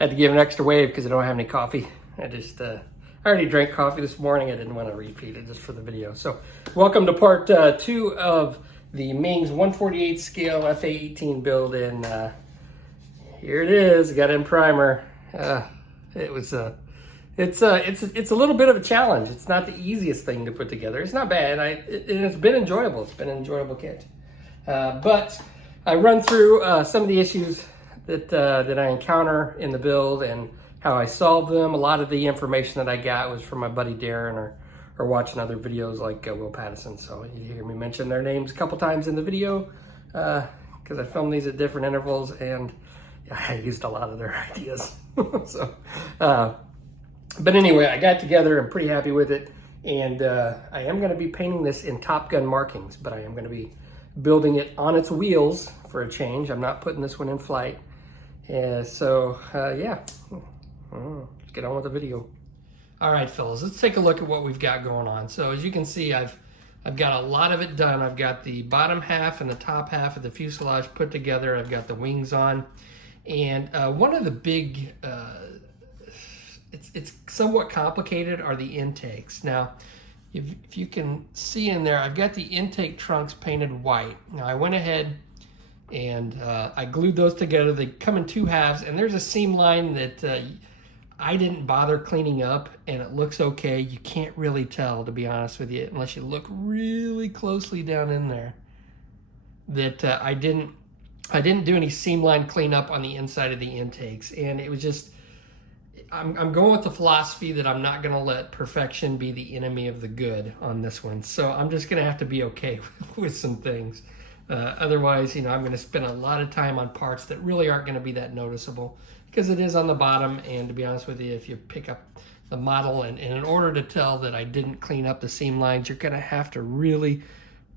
Had to give an extra wave because I don't have any coffee. I already drank coffee this morning. I didn't want to repeat it just for the video. So welcome to part 2 of the Meng's 1/48 scale FA-18 build. And here it is. Got it in primer. It's a little bit of a challenge. It's not the easiest thing to put together. It's not bad. It's been enjoyable. It's been an enjoyable kit. But I run through some of the issues that I encounter in the build and how I solve them. A lot of the information that I got was from my buddy Darren or watching other videos like Will Pattison. So you hear me mention their names a couple times in the video because I filmed these at different intervals and I used a lot of their ideas. But anyway, I got together. I'm pretty happy with it. And I am going to be painting this in Top Gun markings, but I am going to be building it on its wheels for a change. I'm not putting this one in flight. Yeah, let's get on with the video. All right, fellas, let's take a look at what we've got going on. So as you can see, I've got a lot of it done. I've got the bottom half and the top half of the fuselage put together. I've got the wings on. And one of the big, it's somewhat complicated, are the intakes. Now, if you can see in there, I've got the intake trunks painted white. Now I went ahead and I glued those together. They come in 2 halves, and there's a seam line that I didn't bother cleaning up, and it looks okay. You can't really tell, to be honest with you, unless you look really closely down in there, that I didn't do any seam line cleanup on the inside of the intakes. And it was just, I'm going with the philosophy that I'm not going to let perfection be the enemy of the good on this one. So I'm just going to have to be okay with some things. Otherwise, I'm going to spend a lot of time on parts that really aren't going to be that noticeable because it is on the bottom. And to be honest with you, if you pick up the model and in order to tell that I didn't clean up the seam lines, you're going to have to really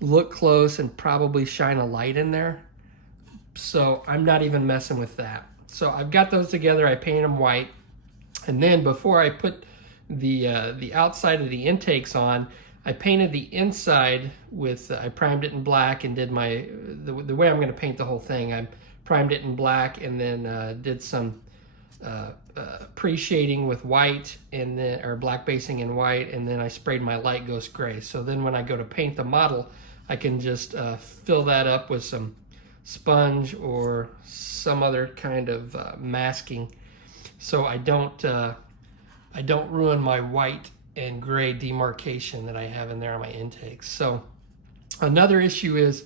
look close and probably shine a light in there. So I'm not even messing with that. So I've got those together. I painted them white. And then before I put the outside of the intakes on, I painted the inside with, I primed it in black and did the way I'm going to paint the whole thing. I primed it in black and then did some pre-shading with white and then, or black basing in white, and then I sprayed my light ghost gray. So then when I go to paint the model, I can just fill that up with some sponge or some other kind of masking, so I don't ruin my white and gray demarcation that I have in there on my intakes. So another issue is,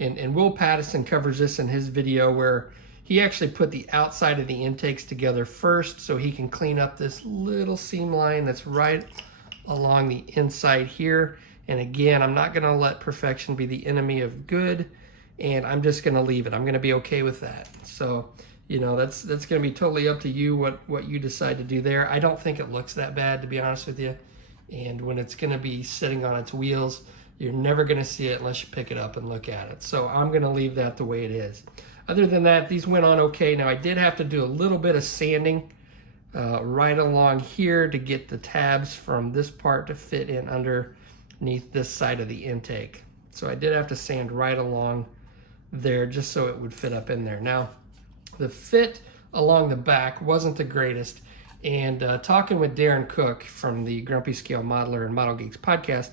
and Will Pattison covers this in his video, where he actually put the outside of the intakes together first so he can clean up this little seam line that's right along the inside here. And again, I'm not going to let perfection be the enemy of good, and I'm just going to leave it. I'm going to be okay with that. So that's going to be totally up to you what you decide to do there. I don't think it looks that bad, to be honest with you. And when it's going to be sitting on its wheels, you're never going to see it unless you pick it up and look at it. So I'm going to leave that the way it is. Other than that, these went on okay. Now I did have to do a little bit of sanding right along here to get the tabs from this part to fit in underneath this side of the intake. So I did have to sand right along there just so it would fit up in there. Now, the fit along the back wasn't the greatest, and talking with Darren Cook from the Grumpy Scale Modeler and Model Geeks podcast,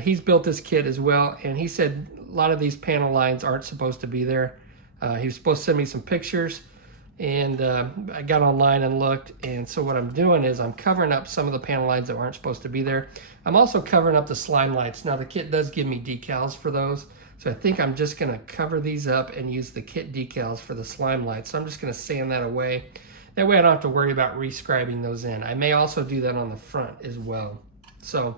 he's built this kit as well, and he said a lot of these panel lines aren't supposed to be there. He was supposed to send me some pictures, and I got online and looked, and so what I'm doing is I'm covering up some of the panel lines that aren't supposed to be there. I'm also covering up the slime lights. Now the kit does give me decals for those, so I think I'm just going to cover these up and use the kit decals for the slime lights. So I'm just going to sand that away. That way I don't have to worry about rescribing those in. I may also do that on the front as well. So,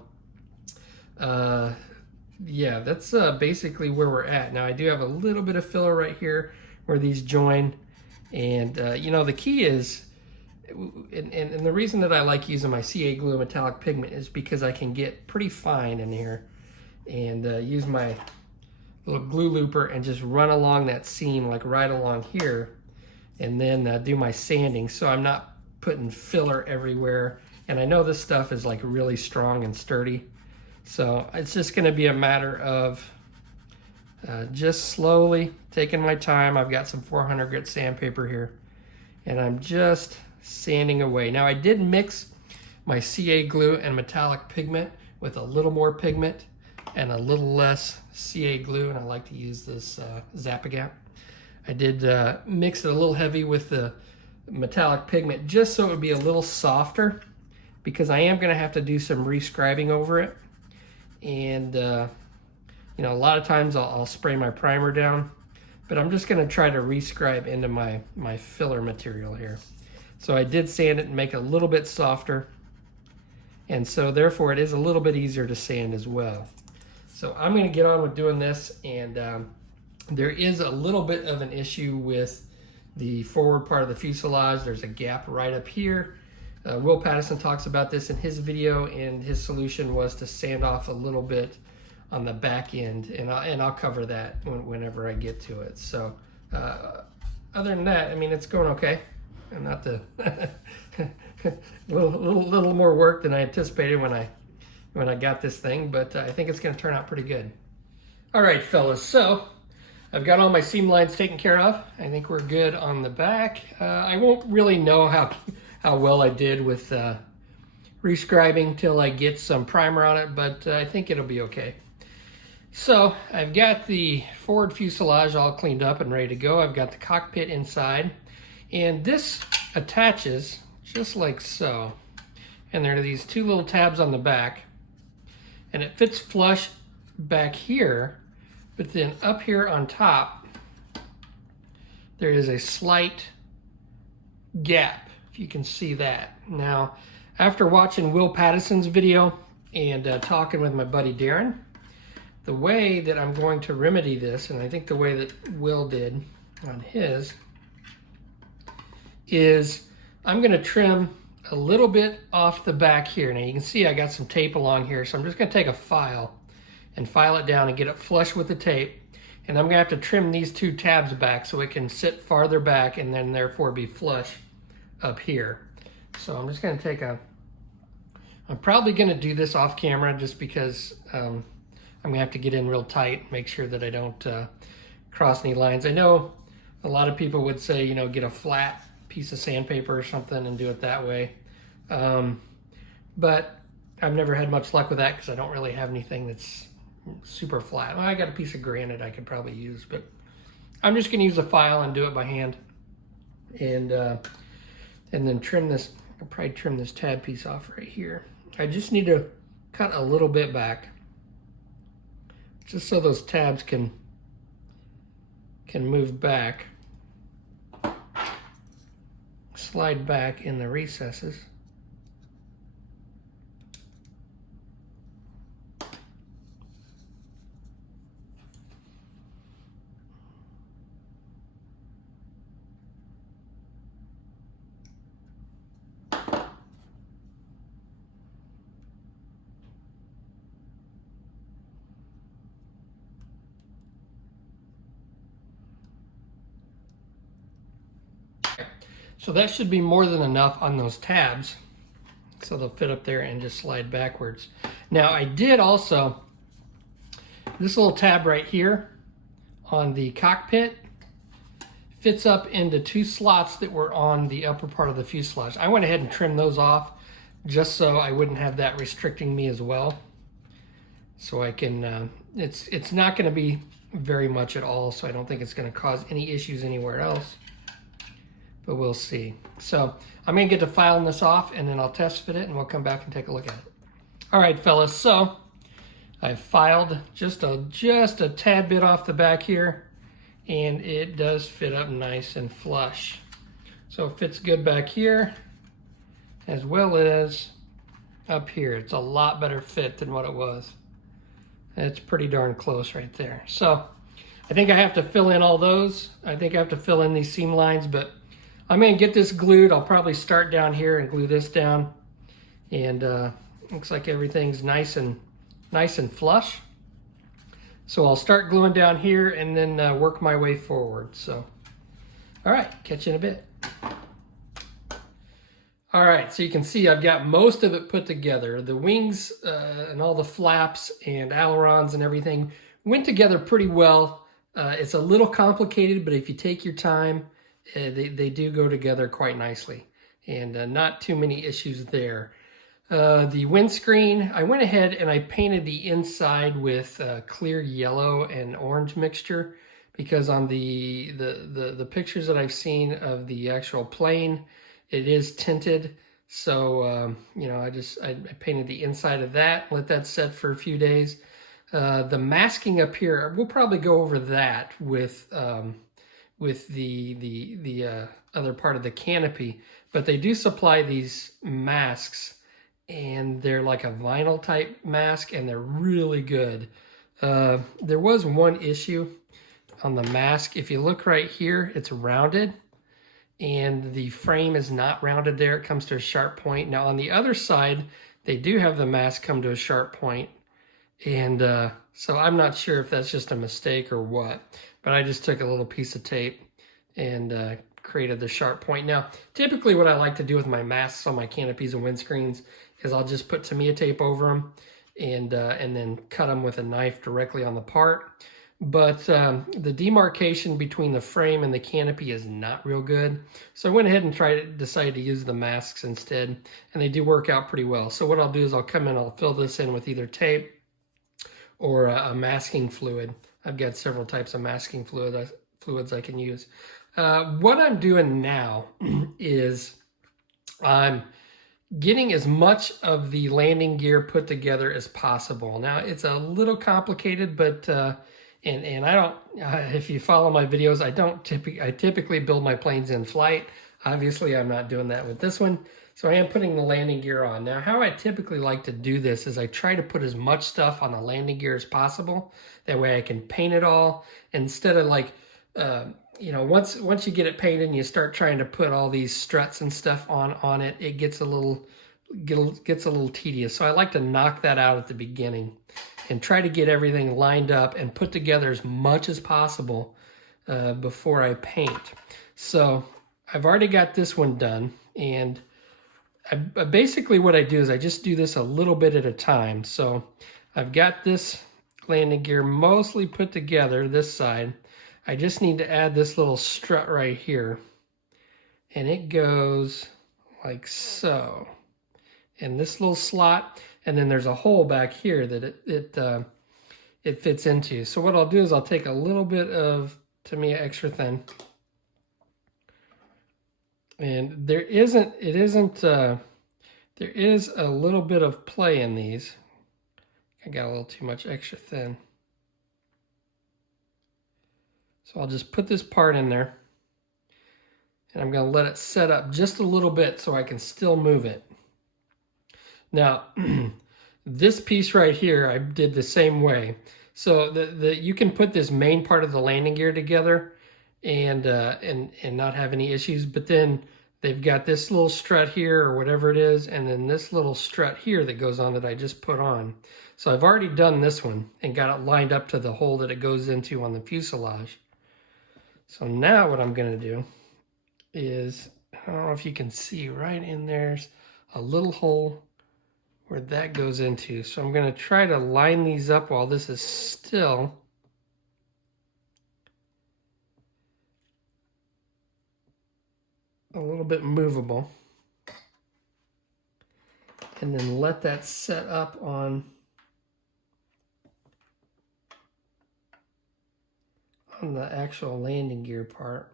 yeah, that's basically where we're at. Now I do have a little bit of filler right here where these join. And, the key is, and the reason that I like using my CA glue metallic pigment is because I can get pretty fine in here and use my little glue looper and just run along that seam, like right along here, and then do my sanding so I'm not putting filler everywhere. And I know this stuff is like really strong and sturdy, so it's just going to be a matter of just slowly taking my time. I've got some 400 grit sandpaper here, and I'm just sanding away. Now I did mix my CA glue and metallic pigment with a little more pigment and a little less CA glue, and I like to use this Zap-A-Gap. I did mix it a little heavy with the metallic pigment just so it would be a little softer, because I am going to have to do some rescribing over it. And you know, a lot of times I'll spray my primer down, but I'm just going to try to rescribe into my filler material here. So I did sand it and make it a little bit softer, and so therefore it is a little bit easier to sand as well. So I'm going to get on with doing this, and there is a little bit of an issue with the forward part of the fuselage. There's a gap right up here. Will Patterson talks about this in his video, and his solution was to sand off a little bit on the back end, and I'll cover that whenever I get to it. So other than that, I mean, it's going okay. And not the little more work than I anticipated when I got this thing, but I think it's going to turn out pretty good. All right, fellas, so I've got all my seam lines taken care of. I think we're good on the back. I won't really know how well I did with rescribing till I get some primer on it, but I think it'll be okay. So I've got the forward fuselage all cleaned up and ready to go. I've got the cockpit inside, and this attaches just like so. And there are these two little tabs on the back, and it fits flush back here, but then up here on top, there is a slight gap, if you can see that. Now, after watching Will Patterson's video and talking with my buddy Darren, the way that I'm going to remedy this, and I think the way that Will did on his, is I'm going to trim a little bit off the back here. Now you can see I got some tape along here, so I'm just going to take a file and file it down and get it flush with the tape. And I'm going to have to trim these two tabs back so it can sit farther back and then therefore be flush up here. So I'm just going to take I'm probably going to do this off camera just because I'm going to have to get in real tight, make sure that I don't cross any lines. I know a lot of people would say, you know, get a flat piece of sandpaper or something and do it that way. But I've never had much luck with that because I don't really have anything that's super flat. Well, I got a piece of granite I could probably use, but I'm just going to use a file and do it by hand. And then trim this, I'll probably trim this tab piece off right here. I just need to cut a little bit back, just so those tabs can move back, slide back in the recesses. So that should be more than enough on those tabs, so they'll fit up there and just slide backwards. Now I did also, this little tab right here on the cockpit fits up into two slots that were on the upper part of the fuselage. I went ahead and trimmed those off just so I wouldn't have that restricting me as well. So I can, it's not going to be very much at all, so I don't think it's going to cause any issues anywhere else. But we'll see. So I'm going to get to filing this off, and then I'll test fit it, and we'll come back and take a look at it. All right, fellas, so I've filed just a tad bit off the back here, and it does fit up nice and flush. So it fits good back here, as well as up here. It's a lot better fit than what it was. It's pretty darn close right there. So I think I have to fill in all those. I think I have to fill in these seam lines, but I'm going to get this glued. I'll probably start down here and glue this down. And looks like everything's nice and flush. So I'll start gluing down here and then work my way forward. So, all right, catch you in a bit. All right, so you can see I've got most of it put together. The wings and all the flaps and ailerons and everything went together pretty well. It's a little complicated, but if you take your time, they do go together quite nicely. and not too many issues there. The windscreen, I went ahead and I painted the inside with clear yellow and orange mixture, because on the pictures that I've seen of the actual plane, it is tinted. So you know, I painted the inside of that, let that set for a few days. The masking up here, we'll probably go over that with the other part of the canopy, but they do supply these masks, and they're like a vinyl type mask, and they're really good. There was one issue on the mask. If you look right here, it's rounded, and the frame is not rounded there. It comes to a sharp point. Now on the other side, they do have the mask come to a sharp point, and so I'm not sure if that's just a mistake or what, but I just took a little piece of tape and created the sharp point. Now, typically what I like to do with my masks on my canopies and windscreens is I'll just put Tamiya tape over them and then cut them with a knife directly on the part. But the demarcation between the frame and the canopy is not real good. So I went ahead and decided to use the masks instead, and they do work out pretty well. So what I'll do is I'll come in, I'll fill this in with either tape or a masking fluid. I've got several types of masking fluids I can use. What I'm doing now is I'm getting as much of the landing gear put together as possible. Now, it's a little complicated, but and I don't, if you follow my videos, I typically build my planes in flight. Obviously, I'm not doing that with this one. So I am putting the landing gear on. Now, how I typically like to do this is I try to put as much stuff on the landing gear as possible. That way I can paint it all instead of like, you know, once you get it painted and you start trying to put all these struts and stuff on it, it gets a little tedious. So I like to knock that out at the beginning and try to get everything lined up and put together as much as possible before I paint. So I've already got this one done, and basically what I do is I just do this a little bit at a time. So I've got this landing gear mostly put together, this side. I just need to add this little strut right here, and it goes like so, in this little slot, and then there's a hole back here that it fits into. So what I'll do is I'll take a little bit of Tamiya extra thin, and there is a little bit of play in these. I got a little too much extra thin. So I'll just put this part in there, and I'm going to let it set up just a little bit so I can still move it. Now, this piece right here, I did the same way. So you can put this main part of the landing gear together and not have any issues, but then they've got this little strut here or whatever it is, and then this little strut here that goes on that I just put on. So I've already done this one and got it lined up to the hole that it goes into on the fuselage. So now what I'm going to do is, I don't know if you can see right in there's a little hole where that goes into. So I'm going to try to line these up while this is still a little bit movable, and then let that set up on the actual landing gear part.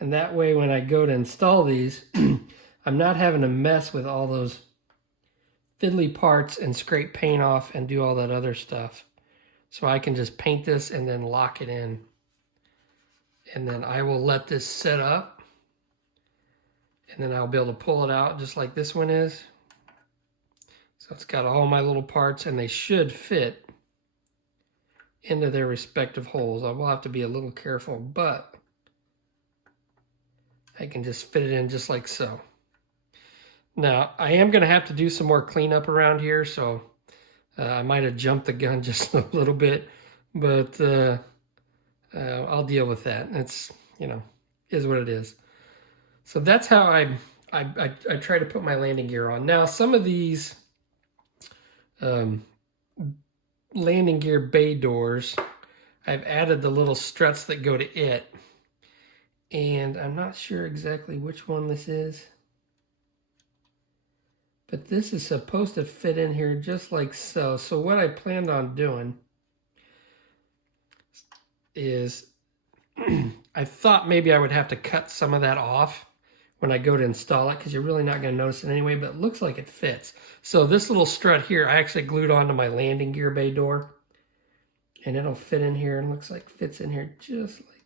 And that way when I go to install these, I'm not having to mess with all those fiddly parts and scrape paint off and do all that other stuff. So I can just paint this and then lock it in. And then I will let this set up, and then I'll be able to pull it out just like this one is. So it's got all my little parts, and they should fit into their respective holes. I will have to be a little careful, but I can just fit it in just like so. Now, I am going to have to do some more cleanup around here, so I might have jumped the gun just a little bit, but I'll deal with that. It's, you know, is what it is. So that's how I try to put my landing gear on. Now, some of these landing gear bay doors, I've added the little struts that go to it, And I'm not sure exactly which one this is, but this is supposed to fit in here just like so. So what I planned on doing is I thought maybe I would have to cut some of that off when I go to install it, because you're really not going to notice it anyway, but it looks like it fits. So this little strut here, I actually glued onto my landing gear bay door, and it'll fit in here, and looks like fits in here just like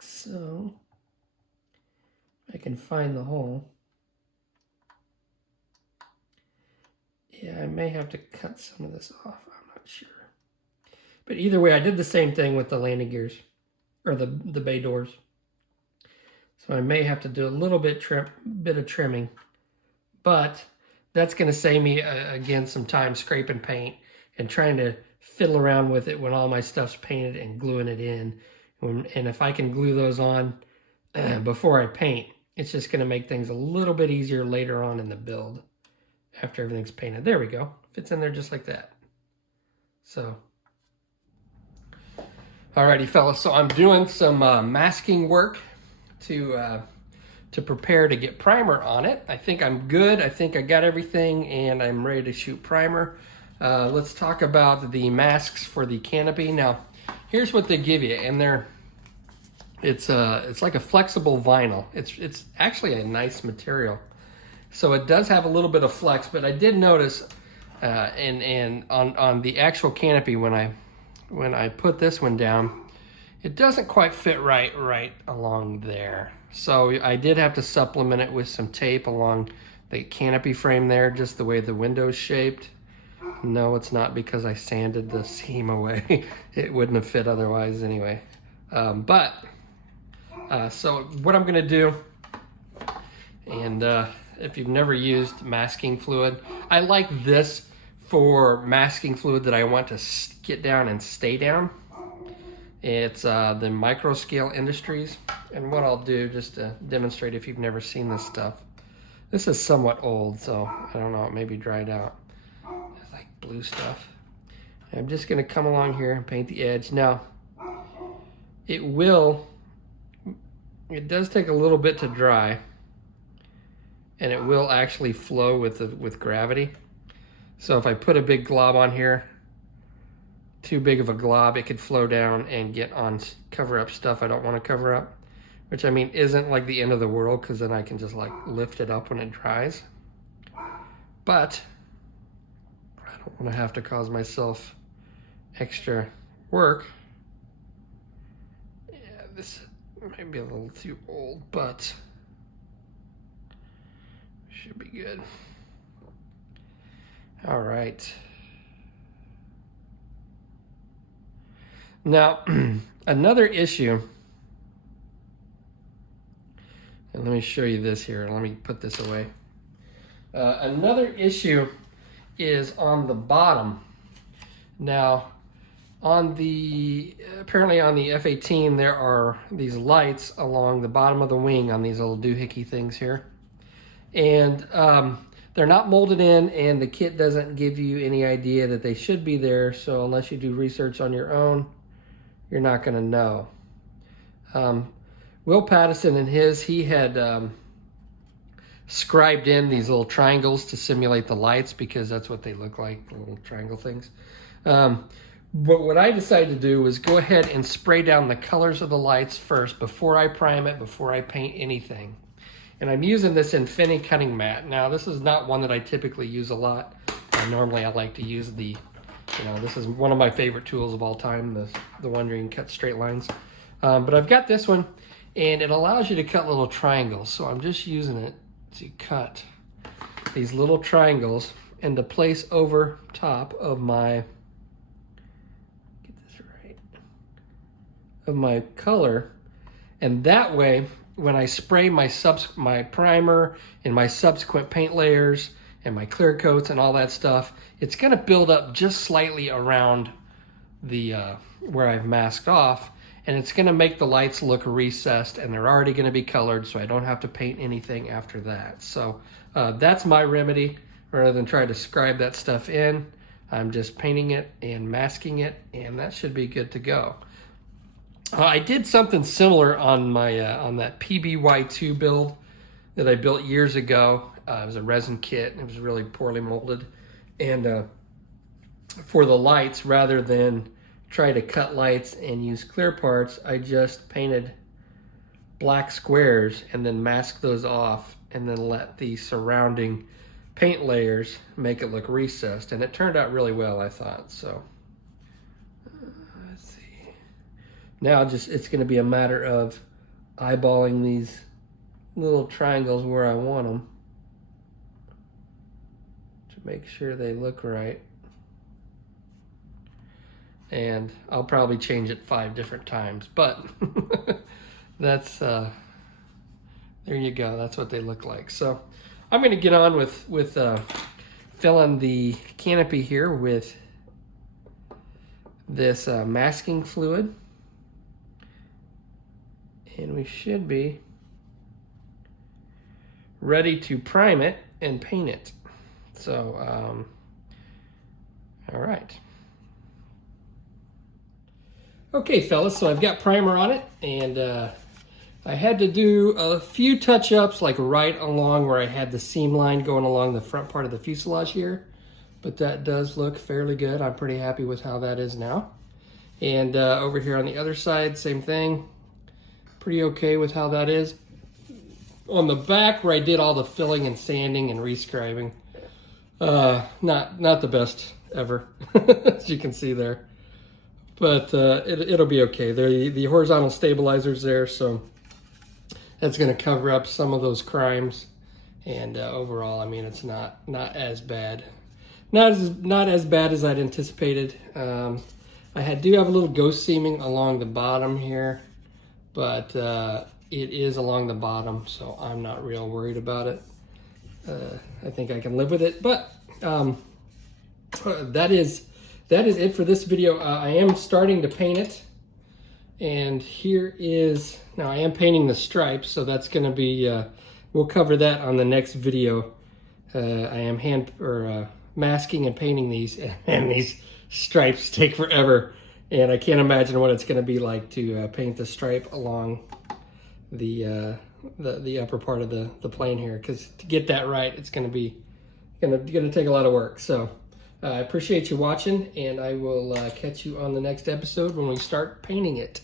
so. I can find the hole. Yeah, I may have to cut some of this off, I'm not sure. But either way, I did the same thing with the landing gears, or the bay doors. So I may have to do a little bit of trimming, but that's going to save me, again, some time scraping paint and trying to fiddle around with it when all my stuff's painted and gluing it in. And if I can glue those on before I paint, it's just going to make things a little bit easier later on in the build after everything's painted. There we go. Fits in there just like that. So, alrighty, fellas. So I'm doing some masking work to prepare to get primer on it. I think I'm good. I think I got everything, and I'm ready to shoot primer. Let's talk about the masks for the canopy. Now, here's what they give you, and it's like a flexible vinyl. It's actually a nice material. So it does have a little bit of flex, but I did notice, and on the actual canopy when I put this one down, it doesn't quite fit right along there. So I did have to supplement it with some tape along the canopy frame there, just the way the window's shaped. No, it's not because I sanded the seam away. It wouldn't have fit otherwise anyway. So what I'm gonna do, and if you've never used masking fluid, I like this for masking fluid that I want to get down and stay down. It's the Micro Scale Industries, and what I'll do, just to demonstrate if you've never seen this stuff, this is somewhat old, so I don't know, it may be dried out. It's like blue stuff. I'm just gonna come along here and paint the edge. Now, it does take a little bit to dry, and it will actually flow with gravity. So if I put a big glob on here, too big of a glob, it could flow down and get on, cover up stuff I don't want to cover up, which I mean isn't like the end of the world, because then I can just like lift it up when it dries. But I don't want to have to cause myself extra work. Yeah, this might be a little too old, but should be good. All right. Now, another issue, and let me show you this here. Let me put this away. Another issue is on the bottom. Now, apparently on the F-18, there are these lights along the bottom of the wing on these little doohickey things here. And they're not molded in, and the kit doesn't give you any idea that they should be there. So unless you do research on your own, you're not going to know. Will Pattison in he had scribed in these little triangles to simulate the lights, because that's what they look like, the little triangle things. But what I decided to do was go ahead and spray down the colors of the lights first before I prime it, before I paint anything. And I'm using this Infinity cutting mat. Now, this is not one that I typically use a lot. Normally, I like to use this is one of my favorite tools of all time, the one where you can cut straight lines. But I've got this one, and it allows you to cut little triangles. So I'm just using it to cut these little triangles and to place over top of my, of my color. And that way, when I spray my primer and my subsequent paint layers and my clear coats and all that stuff, it's gonna build up just slightly around the where I've masked off, and it's gonna make the lights look recessed, and they're already gonna be colored, so I don't have to paint anything after that. So that's my remedy. Rather than try to scribe that stuff in, I'm just painting it and masking it, and that should be good to go. I did something similar on my on that PBY2 build that I built years ago. It was a resin kit. It was really poorly molded. And for the lights, rather than try to cut lights and use clear parts, I just painted black squares and then masked those off and then let the surrounding paint layers make it look recessed. And it turned out really well, I thought. So let's see. Now it's going to be a matter of eyeballing these little triangles where I want them to make sure they look right. And I'll probably change it 5 different times, but that's there you go. That's what they look like. So I'm going to get on with filling the canopy here with this masking fluid, and we should be ready to prime it and paint it. So all right. Okay, fellas, so I've got primer on it, and I had to do a few touch-ups, like right along where I had the seam line going along the front part of the fuselage here, but that does look fairly good. I'm pretty happy with how that is now. And over here on the other side, same thing. Pretty okay with how that is. On the back, where I did all the filling and sanding and rescribing, not the best ever, as you can see there. But it'll be okay. The horizontal stabilizer's there, so that's going to cover up some of those crimes. And overall, I mean, it's not as bad. Not as bad as I'd anticipated. I do have a little ghost seaming along the bottom here, but it is along the bottom, so I'm not real worried about it. I think I can live with it. But that is it for this video. I am starting to paint it, and here is, now I am painting the stripes, so that's going to be, we'll cover that on the next video. I am masking and painting these, and these stripes take forever, and I can't imagine what it's going to be like to paint the stripe along the upper part of the plane here, because to get that right, it's going to take a lot of work. So I appreciate you watching, and I will catch you on the next episode when we start painting it.